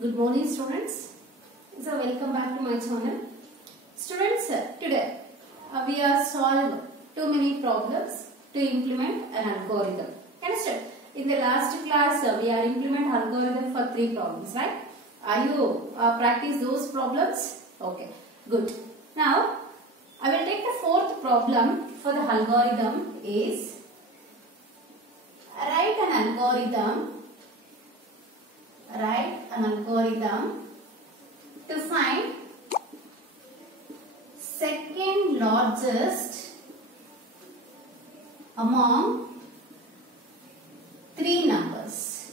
Good morning students. So welcome back to my channel. Students, today we are solve too many problems to implement an algorithm. Understand? In the last class we are implement algorithm for 3 problems, right? Are you practice those problems? Okay, good. Now I will take the 4th problem for the algorithm is write an algorithm to find second largest among 3 numbers.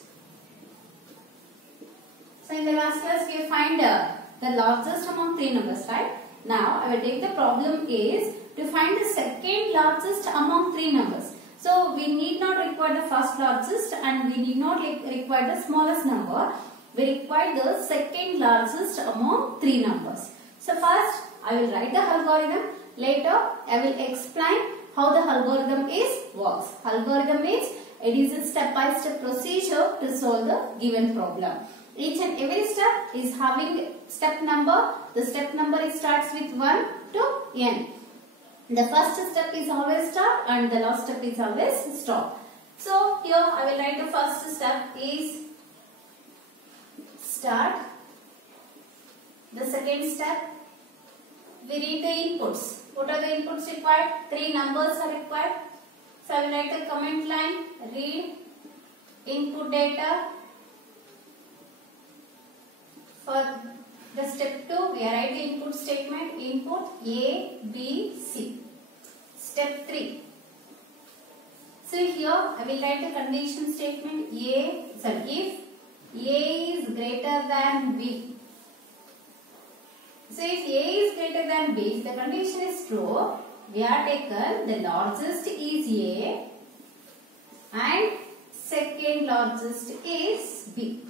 So in the last class we find the largest among 3 numbers, right? Now I will take the problem is to find the second largest among 3 numbers. So we need not require the first largest and we need not require the smallest number. We require the second largest among 3 numbers. So first I will write the algorithm. Later I will explain how the algorithm works. Algorithm means it is a step-by-step procedure to solve the given problem. Each and every step is having step number. The step number starts with 1 to n. The first step is always start and the last step is always stop. So here I will write the first step is start. The second step, we read the inputs. What are the inputs required? 3 numbers are required. So I will write the comment line, read input data. For the step 2, we are writing input statement, input A, B, C. Step 3. So here I will write the condition statement if A is greater than B. So if A is greater than B, if the condition is true, we are taken the largest is A and second largest is B.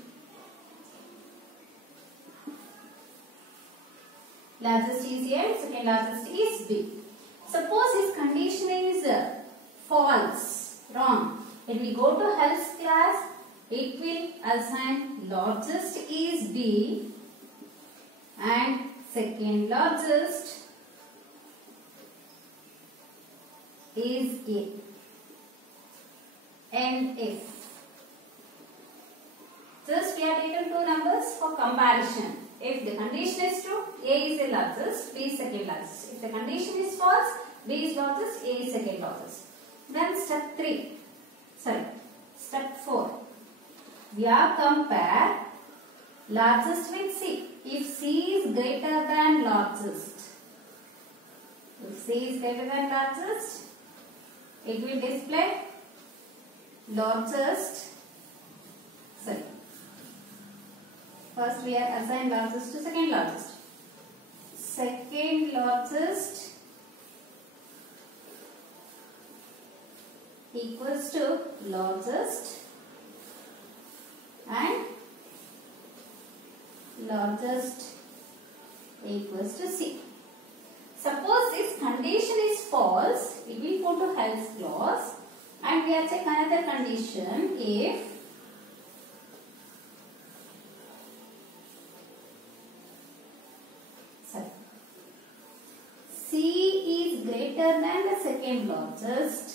Largest is A and second largest is B. Suppose his condition is false, wrong. It will go to else class. It will assign largest is B and second largest is A. And if just we are taken 2 numbers for comparison. If the condition is true, A is the largest, B is second largest. If the condition is false, B is largest, A is second largest. Then step 4. We are compare largest with C. If C is greater than largest, it will display largest. First we are assigned largest to second largest. Second largest equals to largest and largest equals to C. Suppose this condition is false, it will go to else clause and we are check another condition if C is greater than the second largest.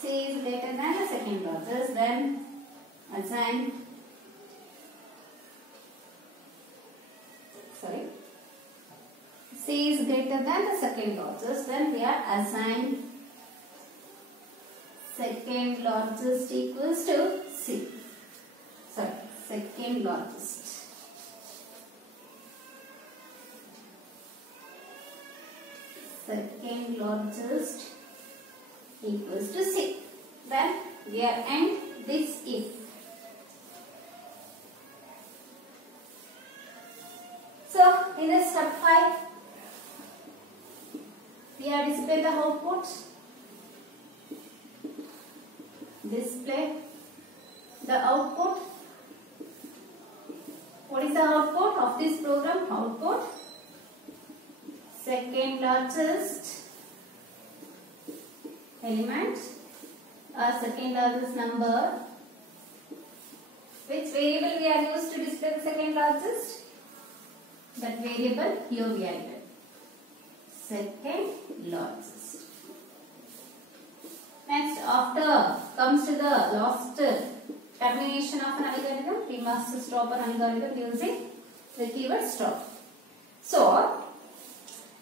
C is greater than the second largest, then assign C is greater than the second largest, then we are assign second largest equals to C. Second largest. Second largest equals to C. Then we are end this if. So in the step 5, we are display the output. Display the output. What is the output of this program? Output second largest element, second largest number, which variable is the second largest? That variable here we are given. Second largest. Next, after comes to the last termination of an algorithm, we must stop an algorithm using the keyword stop. So,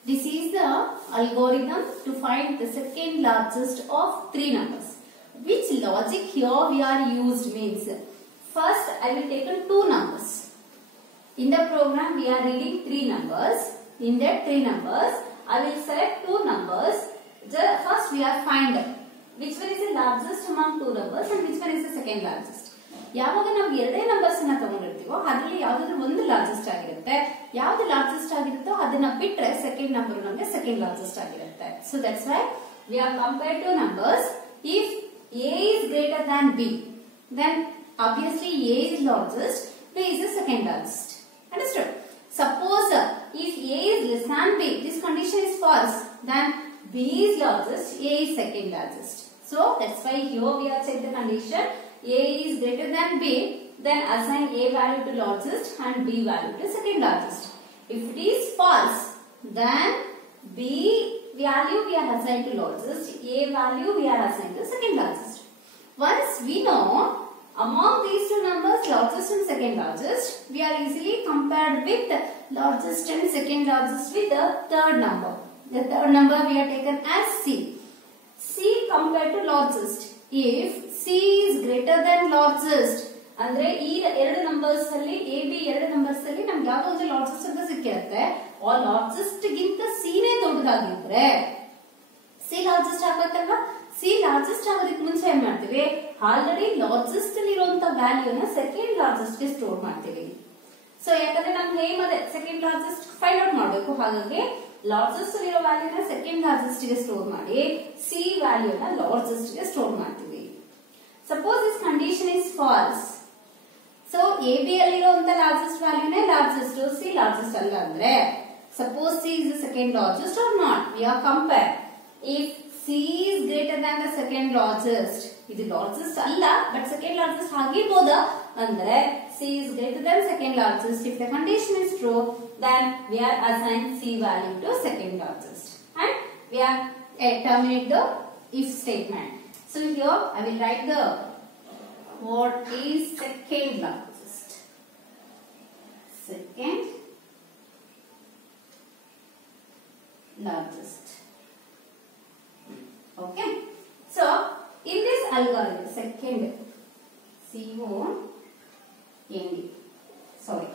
this is the algorithm to find the second largest of three numbers. Which logic here we are used means, first I will take two numbers. In the program we are reading three numbers. In that three numbers, I will select two numbers. First we are find which one is the largest among two numbers and which one is the second largest. ಯಾವಾಗ ನಾವು ಎರಡೇ numbers ಅನ್ನು ತಗೊಂಡಿರ್ತೀವೋ ಅದರಲ್ಲಿ ಯಾವುದಾದ್ರೂ ಒಂದು largest ಆಗಿರುತ್ತೆ, ಯಾವುದು largest ಆಗಿರುತ್ತೋ ಅದನ್ನ ಬಿಟ್ರೆ ಸೆಕೆಂಡ್ ನಂಬರ್ ನಮಗೆ ಸೆಕೆಂಡ್ ಲಾರ್ಜೆಸ್ಟ್ ಆಗಿರುತ್ತೆ. So that's why we are compare two numbers. If A is greater than B, then obviously A is largest, B is the second largest. Understood? Suppose if A is less than B, this condition is false, then B is largest, A is second largest. So that's why here we are check the condition. A is greater than B, then assign A value to largest and B value to second largest. If it is false, then B value we are assigned to largest, A value we are assigned to second largest. Once we know among these two numbers, largest and second largest, we are easily compared with largest and second largest with the third number. The third number we are taken as C. C compared to largest. If C is greater than largest, ಅಂದ್ರೆ ಈ ಎರಡು numbers ಅಲ್ಲಿ A B ಎರಡು numbers ಅಲ್ಲಿ ನಮ್ಗೆ ಯಾವ್ದೋ ಒಂದು largest ಅಂತ ಸಿಕ್ಕಿರುತ್ತೆ. ಆ ಲಾರ್ಜೆಸ್ಟ್ ಗಿಂತ ಸಿ ನೇ ದೊಡ್ಡದಾಗಿದ್ರೆ ಸಿ ಲಾರ್ಜೆಸ್ಟ್ ಆಗುತ್ತಲ್ವಾ. ಸಿ ಲಾರ್ಜೆಸ್ಟ್ ಆಗೋದಕ್ಕೆ ಮುಂಚೆ ಏನ್ ಮಾಡ್ತೀವಿ, ಆಲ್ರೆಡಿ ಲಾರ್ಜೆಸ್ಟ್ ಅಲ್ಲಿ ಇರುವಂತ ವ್ಯಾಲ್ಯೂನ ಸೆಕೆಂಡ್ ಲಾರ್ಜೆಸ್ಟ್ ಗೆ ಸ್ಟೋರ್ ಮಾಡ್ತೀವಿ. ಸೊ ಯಾಕಂದ್ರೆ ನಮ್ಗೆ ಏಮ್ ಅದೇ ಸೆಕೆಂಡ್ ಲಾರ್ಜೆಸ್ಟ್ ಫೈಂಡ್ ಔಟ್ ಮಾಡಬೇಕು. ಹಾಗಾಗಿ ಲಾರ್ಜೆಸ್ಟ್ ಅಲ್ಲಿ ಇರೋ ವ್ಯಾಲ್ಯೂನ ಸೆಕೆಂಡ್ ಲಾರ್ಜೆಸ್ಟ್ ಗೆ ಸ್ಟೋರ್ ಮಾಡಿ ಸಿ ವ್ಯಾಲ್ಯೂನ ಲಾರ್ಜೆಸ್ಟ್ ಗೆ ಸ್ಟೋರ್ ಮಾಡ್ತೀವಿ. Suppose this condition is false. So A B ಅಲ್ಲಿರುವಂತ ಲಾರ್ಜೆಸ್ಟ್ ವ್ಯಾಲ್ಯೂನೇ ಲಾರ್ಜೆಸ್ಟ್, ಸಿ ಲಾರ್ಜೆಸ್ಟ್ ಅಲ್ಲ ಅಂದ್ರೆ suppose C is the second largest or not. We are compare. If C is greater than the second largest, ಇದು largest ಅಲ್ಲ but second largest ಆಗಿರಬಹುದಾ ಅಂದ್ರೆ C is greater than second largest. If the condition is true, then we are assign C value to second largest and we are terminate the if statement. So here I will write the what is second largest. Second largest. Okay. So in this algorithm, second C-O-N-D. Sorry.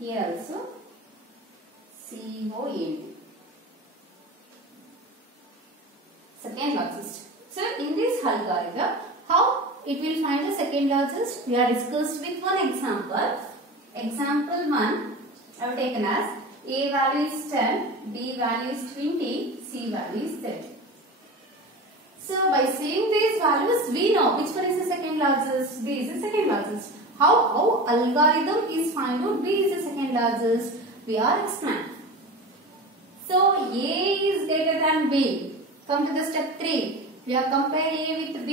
Here also C-O-N-D. Second largest. So in this algorithm, how it will find the second largest? We are discussed with one example. Example 1 I have taken as A value is 10, B value is 20, C value is 30. So by seeing these values, we know which one is the second largest. B is the second largest. How algorithm is find out B is the second largest? We are explained. So A is greater than B. Come to the step 3. We are compare A with B.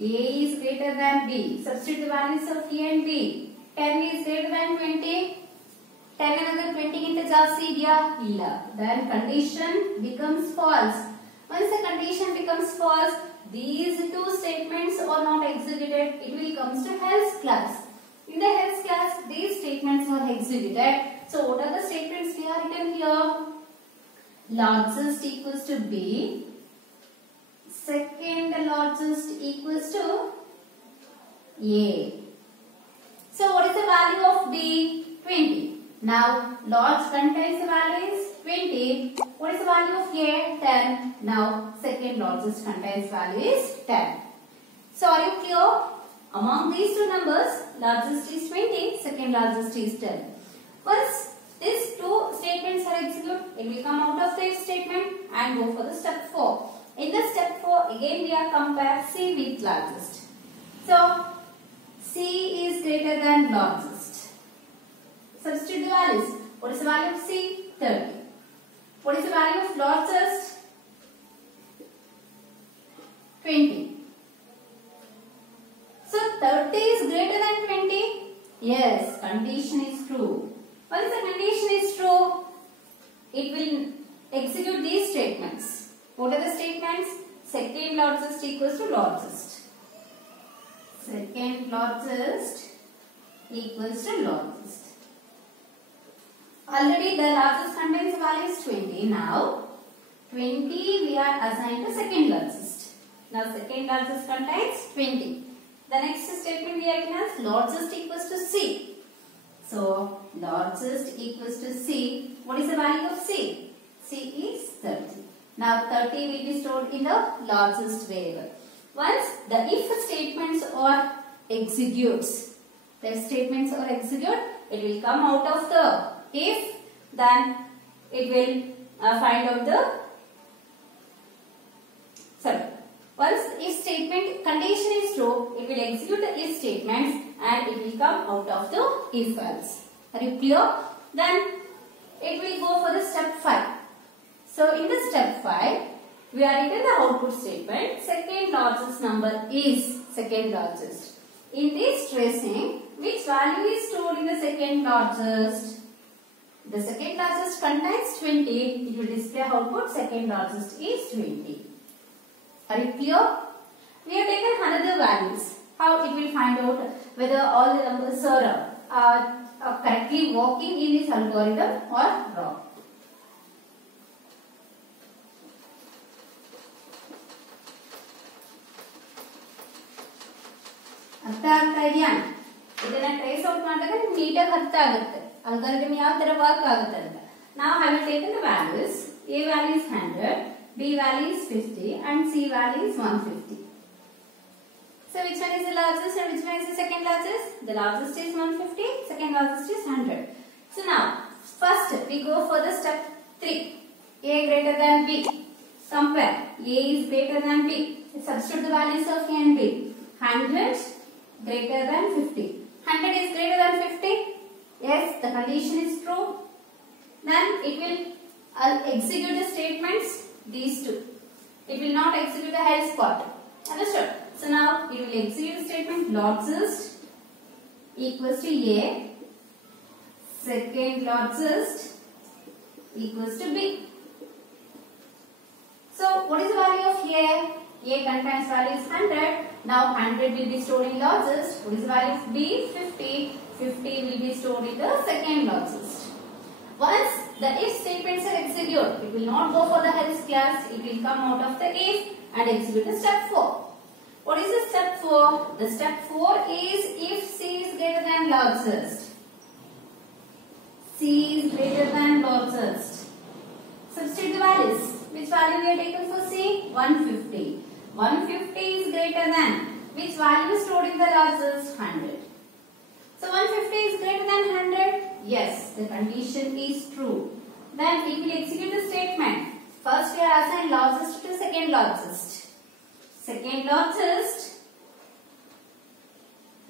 A is greater than B. Substitute the values of A and B. 10 is greater than 20. 10 another 20 ಗಿಂತ ಜಾಸ್ತಿ ಇದೆಯಾ? ಇಲ್ಲ. Then condition becomes false. Once the condition becomes false, these two statements are not executed. It will comes to else class. In the else class, these statements are executed. So what are the statements we are written here? Largest equals to B. Second largest equals to A. So what is the value of B? 20. Now, large contains the value is 20. What is the value of A? 10. Now, second largest contains value is 10. So, are you clear? Among these two numbers, largest is 20, second largest is 10. Once these two statements are executed, it will come out of the if statement and go for the step 4. In the step 4, again we are compare C with largest. So, C is greater than largest. Substitute the values. What is the value of C? 30. What is the value of largest? 20. So 30 is greater than 20. Yes, condition is true. Once the condition is true, it will execute these statements. What are the statements? Second largest equals to largest. Second largest equals to largest. Already the largest contains value is 20. Now 20 we are assigned to second largest. Now second largest contains 20. The next statement we are given as largest equals to C. So largest equals to C. What is the value of C? C is 30. Now 30 will be stored in the largest variable. Once the if statements are executes, it will come out of the if, then it will find out the once if statement condition is true, it will execute the if statements and it will come out of the if else. Are you clear? Then it will go for the step 5. So in the step 5, we are written the output statement. Second largest number is second largest. In this tracing, which value is stored in the second largest? The second largest contains 20. It will display output second largest is 20. Are you clear? We have taken another values. How it will find out whether all the numbers are correctly working in this algorithm or wrong. ಅರ್ಥ ಆಗ್ತಾ ಇದೆಯಾ? ಇದನ್ನ trace out ಮಾಡಿದಾಗ ನೀಟಾಗಿ ಅರ್ಥ ಆಗುತ್ತೆ algorithm ಯಾವ ತರ ವರ್ಕ್ ಆಗುತ್ತೆ ಅಂತ. Now I will take the values. A value is 100, B value is 50 and C value is 150. So which one is the largest and which one is the second largest? The largest is 150, second largest is 100. So now first we go for the step 3. A greater than B. Compare. A is greater than B. Substitute the values of A and B. 100 greater than 50. 100 is greater than 50. Yes, the condition is true. Then it will execute the statements, these two. It will not execute the else part. Understood? So now it will execute the statement largest equals to A. Second largest equals to B. So what is the value of A? A contains value is 100. Now 100 will be stored in largest. What is the value of B? 50. 50 will be stored in the second largest. Once the if statements are executed, it will not go for the else class. It will come out of the if and execute the step 4. What is the step 4? The step 4 is if C is greater than largest. C is greater than largest. Substitute the values. Which value we have taken for C? 150. 150 is greater than which value is stored in the largest? 100. So 150 is greater than 100? Yes, the condition is true. Then we will execute the statement. First we are assigned largest to second largest. Second largest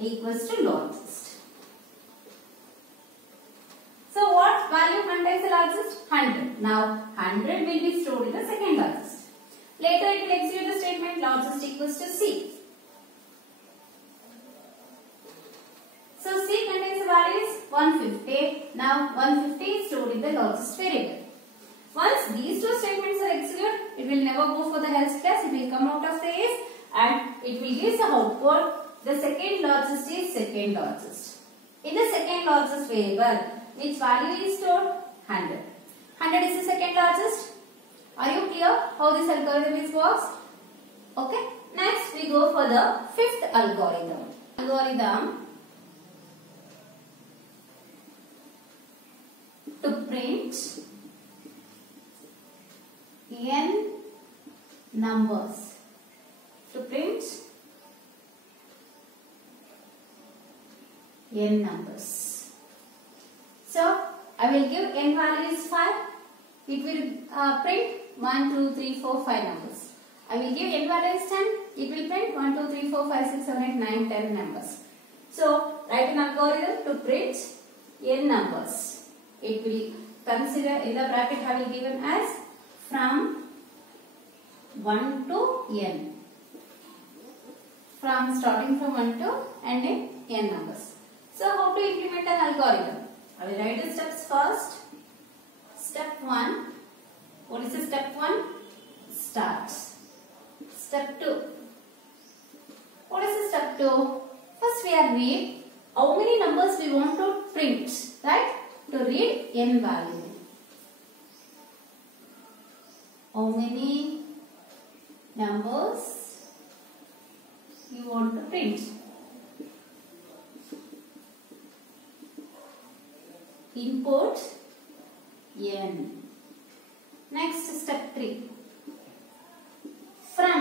equals to largest. So what value contains the largest? 100. Now 100 will be stored in the second largest. Later it will execute the statement largest equals to C. So C contains the value is 150. Now 150 is stored in the largest variable. Once these two statements are executed, it will never go for the else class. It will come out of the if and it will give the output. The second largest is second largest. In the second largest variable, which value is stored? 100. 100 is the second largest. Are you clear how this algorithm works? Okay. Next we go for the fifth algorithm. To print n numbers. To print n numbers. So I will give n value is 5. It will print 1, 2, 3, 4, 5 numbers. I will give n value is 10. It will print 1, 2, 3, 4, 5, 6, 7, 8, 9, 10 numbers. So write an algorithm to print n numbers. It will consider in the bracket I will given as from 1 to n. From starting from 1 to ending n numbers. So how to to implement an algorithm? I will write the steps first. Step 1. What is the step 1? Start. Step 2. What is the step 2? First we are read how many numbers we want to print, right? To read n value. How many numbers you want to print? Input n. Next, step 3. From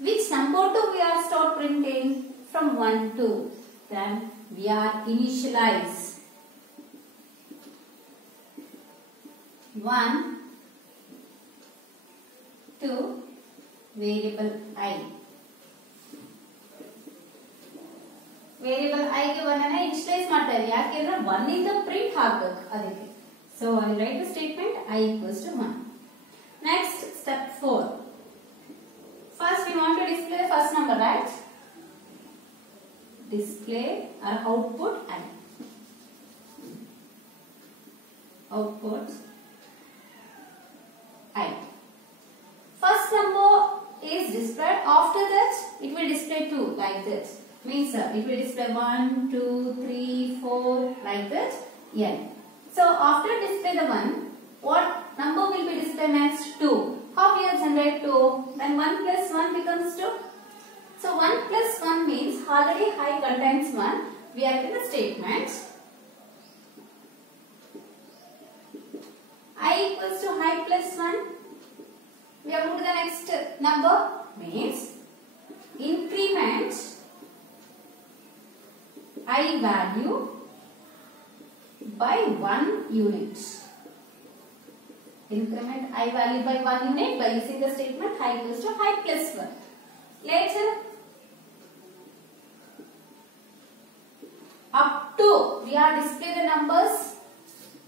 which number to we are start printing? From 1 to. Then we are initialize 1 to variable I. Variable I ಗೆ 1 ಅನ್ನು initialize ಮಾಡ್ತಾರೆ. ಯಾಕೆಂದ್ರೆ 1 ಇಂದ print ಹಾಕಬೇಕು ಅದಕ್ಕೆ. So I will write the statement I equals to 1. Next, step 4. First we want to display the first number, right? Display our output I. Output I. First number is displayed. After that, it will display 2 like that. Means it will display 1, 2, 3, 4 like that. N. So after display the 1, what number will be displayed next? 2. How we will generate 2? Then 1 plus 1 becomes 2. So 1 plus 1 means already I contains 1. We are in the statement I equals to I plus 1. We have moved to the next number, means increment I value by 1 unit. Increment I value by 1 unit by using the statement I equals to I plus 1. Later, up to we are display the numbers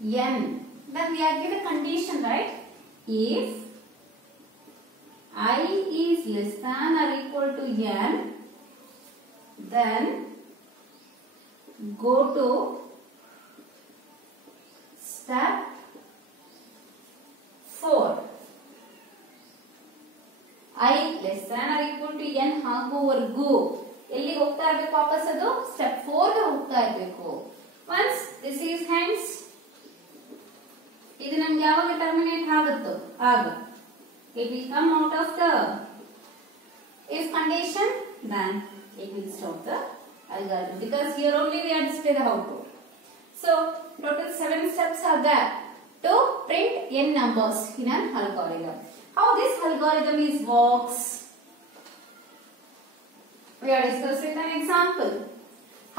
n. Then we are given condition, right? If I is less than or equal to n, then go to step 4. I less than or equal to n ಹಾಕುವರೆಗೂ ಎಲ್ಲಿಗೆ ಹೋಗ್ತಾ ಇರಬೇಕು? ವಾಪಸ್ ಅದು step 4 ಗೆ ಹೋಗ್ತಾ ಇರಬೇಕು. Once this is hence, ಇದು ನಮ್ಗೆ ಯಾವಾಗ ಟರ್ಮಿನೇಟ್ ಆಗುತ್ತೋ ಆಗ it will come out of the if condition, then it will stop the algorithm, because here only we are display the output. So total 7 steps are there to print n numbers in an algorithm. How this algorithm is works? We are discussing an example.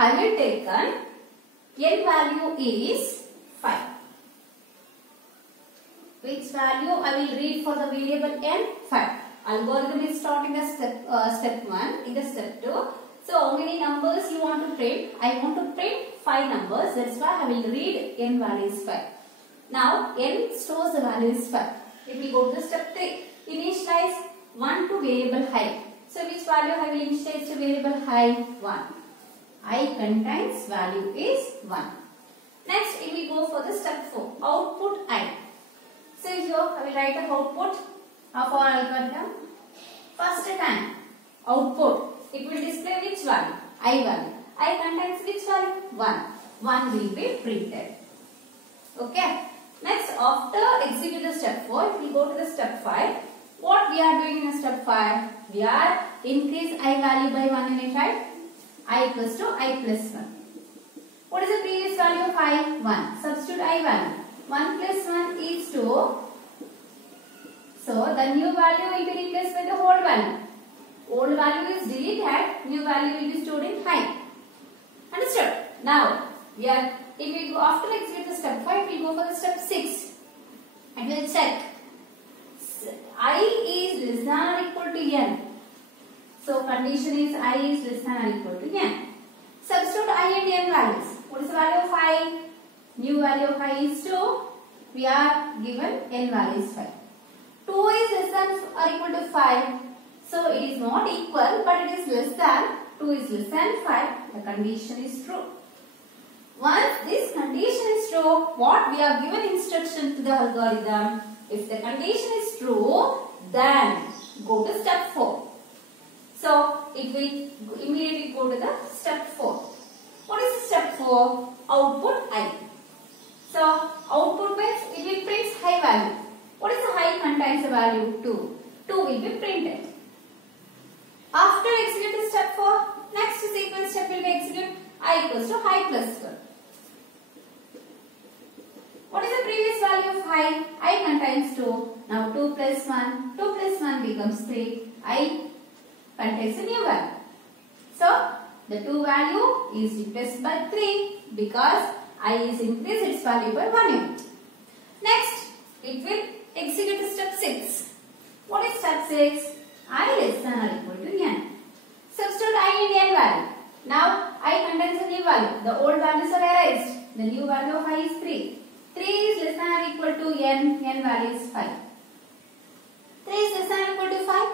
I will take n value is 5. Which value I will read for the variable n? 5. Algorithm is starting at step 1 in the step 2. So how many numbers you want to print? I want to print 5 numbers. That's why I will read n value is 5. Now n stores the value is 5. If we go to the step 3, initialize 1 to variable I. So which value I will initialize to variable I? 1. I contains value is 1. Next, if we go for the step 4, output I. So here I will write the output of our algorithm. First time, output, it will display which value? I value. I contains which value? 1. 1 will be printed. Okay. Next, after execute the step 4, we go to the step 5. What we are doing in step 5? We are increase I value by 1 in it, right? I equals to I plus 1. What is the previous value of I? 1. Substitute I value. 1 plus 1 is 2. So the new value will be replaced with the old value. Old value is deleted. New value will be stored in I. Understood? Now we are. If we go after execute the step 5, we go for the step 6. And we will check. I is less than or equal to n. So condition is I is less than or equal to n. Substitute I and n values. What is the value of I? New value of I is 2. We are given n value is 5. 2 is less than or equal to 5. So it is not equal, but it is less than. 2 is less than 5. The condition is true. once this condition is true, what we are given instruction to the algorithm, if the condition is true, then go to step 4. So it will immediately go to the step 4. What is step 4? Output I. So output means it will print high value. What is the high contains the value 2? 2 will be printed. After executing step 4, next sequence step will be executed I equals to high plus 1. What is the previous value of high? I contains 2. Now 2 plus 1. 2 plus 1 becomes 3. I contains a new value. So the 2 value is replaced by 3 because I is increased its value by 1 unit. Next, it will execute step 6. What is step 6? I less than or equal to n. Substitute I in n value. Now I contains a new value. The old values are erased. The new value of I is 3. 3 is less than or equal to n. N value is 5. 3 is less than or equal to 5.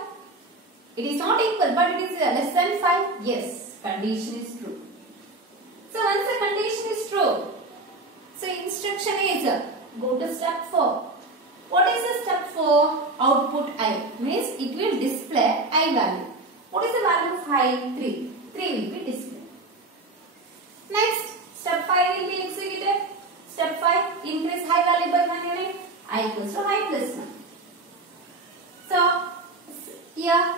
It is not equal, but it is less than 5. Yes, condition is true. So once the condition is true, so instruction is go to step 4. What is the step 4? Output I. Means it will display I value. What is the value of I? 3. 3 will be displayed. Next, step 5 will be executed. Step 5, increase high value by 1 unit. I equals to I plus 1. So, here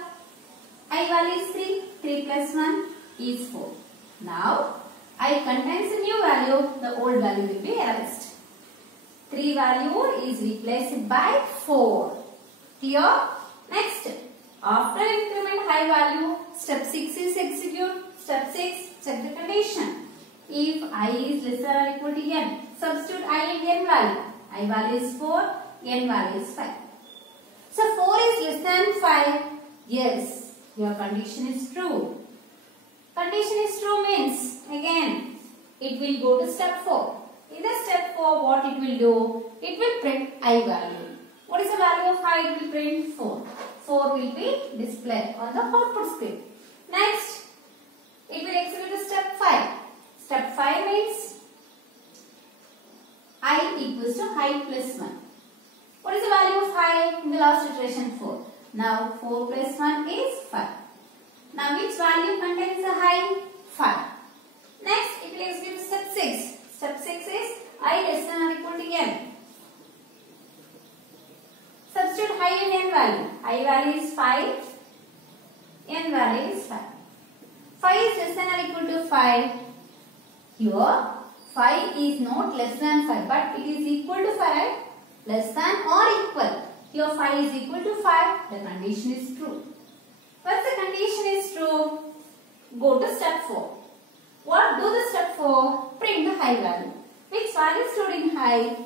I value is 3. 3 plus 1 is 4. Now, I contains a new value. The old value will be erased. 3 value is replaced by 4. Clear? Next, after increment high value, step 6 is execute. Step 6, check the condition. If I is less than or equal to n, substitute I in n value. I value is 4, n value is 5. So 4 is less than 5. Yes, your condition is true. Condition is true means, again, it will go to step 4. In the step 4, what it will do? It will print I value. What is the value of I? It will print 4. 4 will be displayed on the output screen. Next, it will execute step 5. Step 5 means I equals to I plus 1. What is the value of I in the last iteration? 4. Now 4 plus 1 is 5. Now which value contains the I? 5. Next, it will execute step 6. Step 6 is I less than or equal to n. Substitute I in n value. I value is 5. N value is 5. 5 is less than or equal to 5. Here 5 is not less than 5, but it is equal to 5, right? Less than or equal. Here 5 is equal to 5. The condition is true. Once the condition is true, go to step 4. What do the step 4? Print the high value. Which value is stored in high?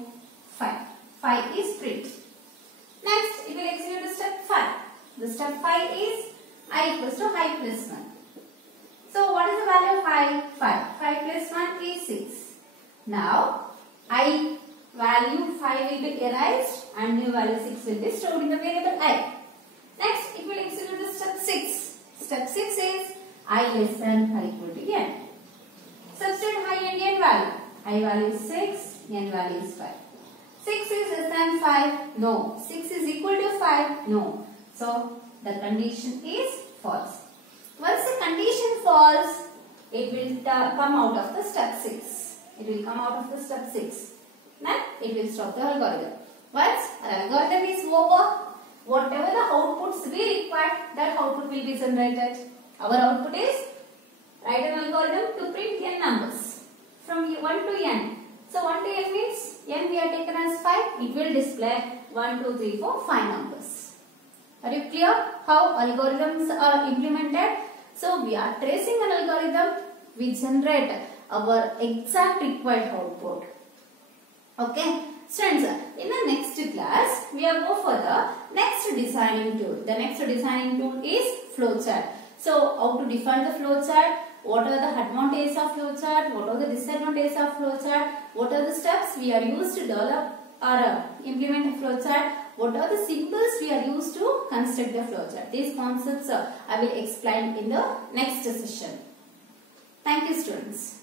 5. 5 is print. Next, it will execute step 5. The step 5 is I equals to I plus 1. So, what is the value of I? 5. 5 plus 1 is 6. Now, I value 5 will be erased and new value 6 will be stored in the variable I. Next, it will execute the step 6. Step 6 is I less than or equal to n. Substitute I and n value. I value is 6, n value is 5. 6 is less than 5? No. 6 is equal to 5? No. So, the condition is false. Once the condition false, it will come out of the step 6. It will come out of the step 6. Then it will stop the algorithm. Once algorithm is over, whatever the outputs we require, that output will be generated. Our output is write an algorithm to print n numbers from 1 to n. So 1 to n means n we are taken as 5. It will display 1, 2, 3, 4, 5 numbers. Are you clear how algorithms are implemented? So we are tracing an algorithm, we generate our exact required output. Okay, students, in the next class, we are go for the next designing tool. The next designing tool is flowchart. So, how to define the flowchart? What are the advantages of flowchart? What are the disadvantages of flowchart? What are the steps we are used to develop or implement a flowchart? What are the symbols we are used to construct the flowchart? These concepts I will explain in the next session. Thank you, students.